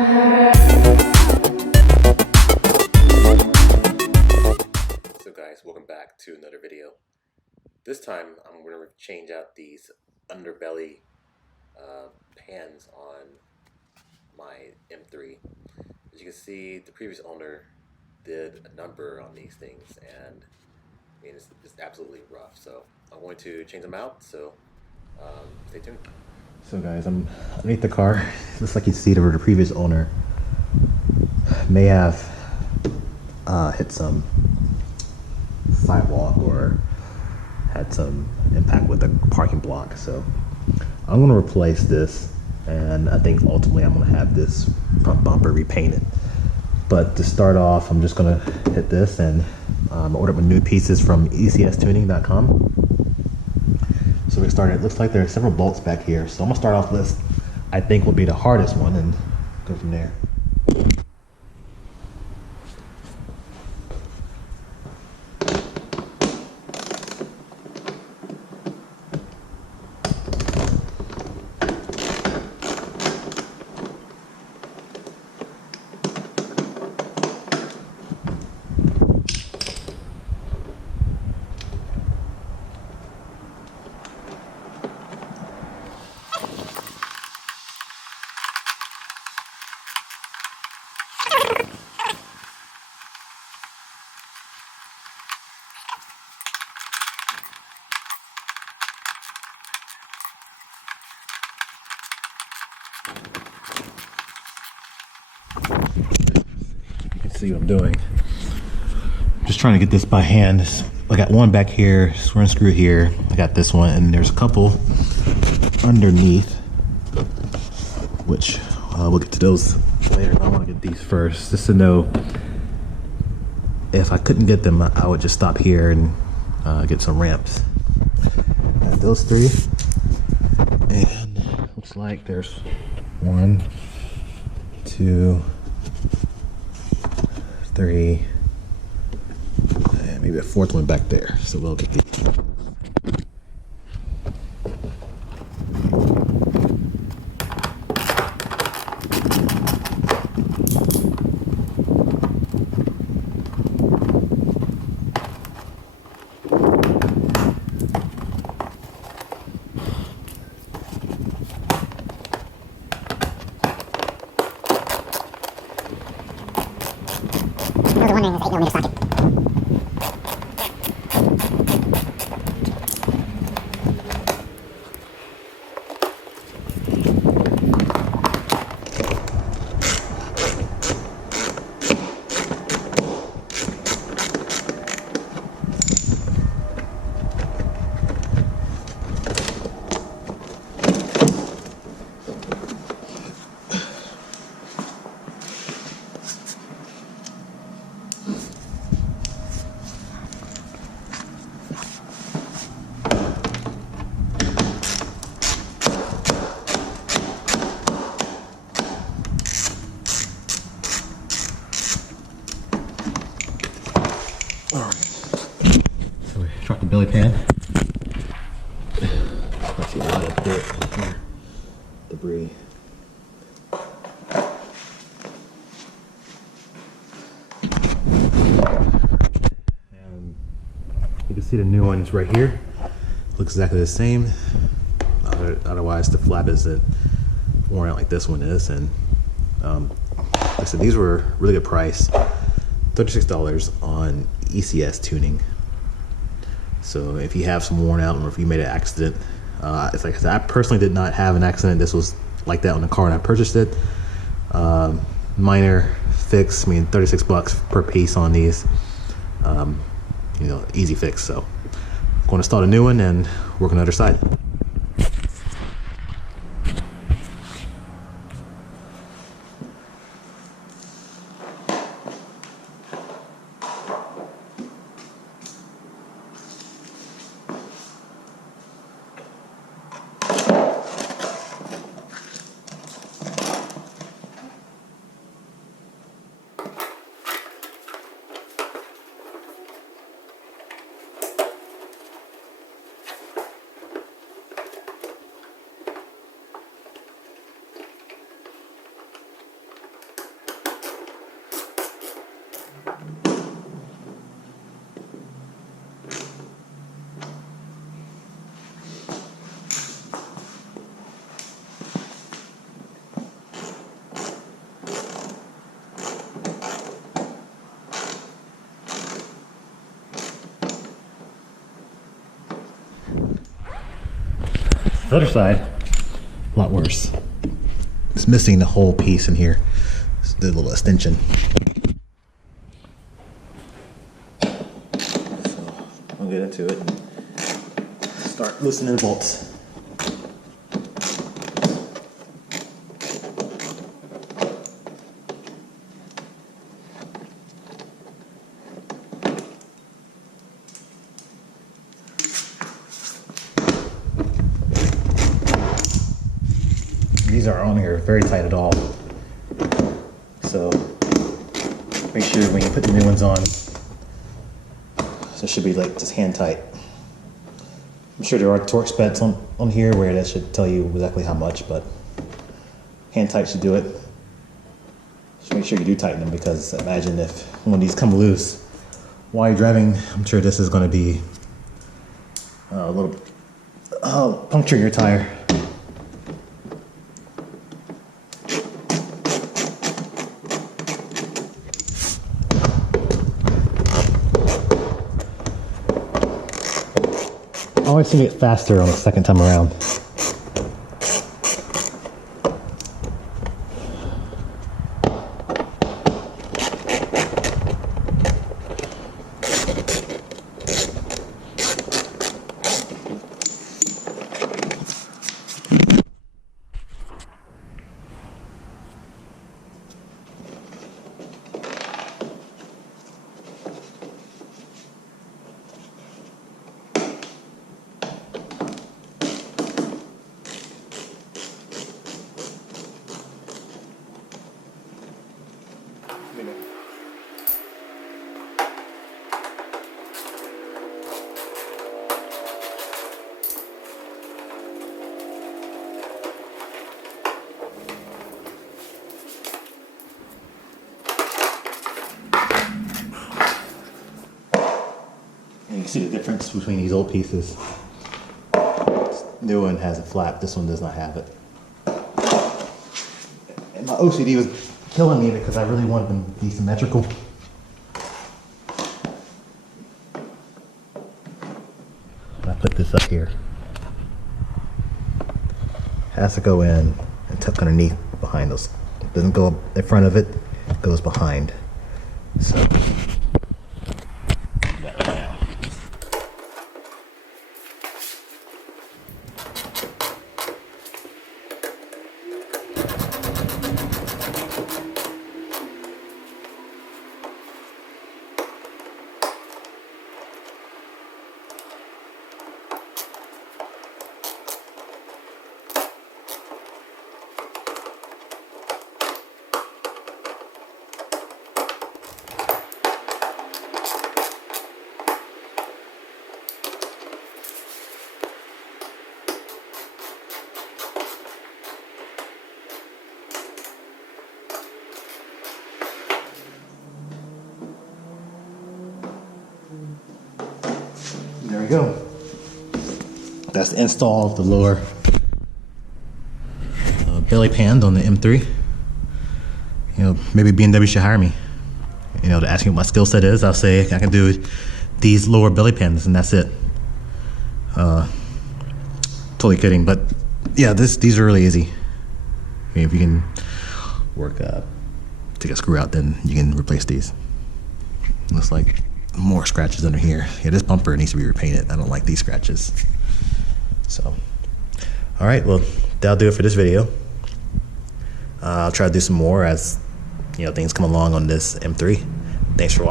So guys, welcome back to another video. This time I'm going to change out these underbelly pans on my M3. As you can see, the previous owner did a number on these things, and I mean it's absolutely rough. So I'm going to change them out, so stay tuned. So guys, I'm underneath the car. Looks like you see the previous owner may have hit some sidewalk or had some impact with the parking block. So I'm going to replace this, and I think ultimately I'm going to have this front bumper repainted. But to start off, I'm just going to hit this and order my new pieces from ecstuning.com. So we started. It looks like there are several bolts back here, so I'm going to start off this I think will be the hardest one and go from there. You can see what I'm doing. I'm just trying to get this by hand. I got one back here, square and screw here. I got this one, and there's a couple underneath, which we'll get to those later. But I want to get these first, just to know if I couldn't get them, I would just stop here and get some ramps. Got those three, and looks like there's 1, 2, 3, and maybe a fourth one back there. So we'll get these. I was wondering if 8mm socket. Alright, so we dropped the belly pan. I see a lot of dirt here, debris. And you can see the new ones right here. Looks exactly the same. Otherwise, the flap isn't worn out like this one is. And like I said, these were a really good price. $36 on ECS tuning. So if you have some worn out, or if you made an accident, it's like I said, I personally did not have an accident. This was like that on the car when I purchased it. Minor fix. I mean, $36 per piece on these. You know, easy fix. So I'm going to start a new one and work on the other side. The other side, a lot worse. It's missing the whole piece in here. It's the little extension. So I'll get into it and start loosening the bolts. These are on here very tight at all. So make sure when you put the new ones on, so it should be like just hand tight. I'm sure there are torque specs on here where that should tell you exactly how much, but hand tight should do it. Just make sure you do tighten them, because imagine if one of these come loose while you're driving, I'm sure this is going to be a little puncturing your tire. I always seem to get faster on the second time around. You can see the difference between these old pieces. This new one has a flap, this one does not have it. And my OCD was killing me because I really wanted them to be symmetrical. I put this up here. Has to go in and tuck underneath behind those. It doesn't go in front of it, it goes behind. So. There we go. That's the install of the lower belly pans on the M3. You know, maybe BMW should hire me. You know, to ask me what my skill set is, I'll say I can do these lower belly pans and that's it. Totally kidding, but yeah, these are really easy. I mean, if you can work, take a screw out, then you can replace these. Looks like more scratches under here. Yeah, this bumper needs to be repainted. I don't like these scratches. So, all right, well, that'll do it for this video. I'll try to do some more as, you know, things come along on this M3. Thanks for watching.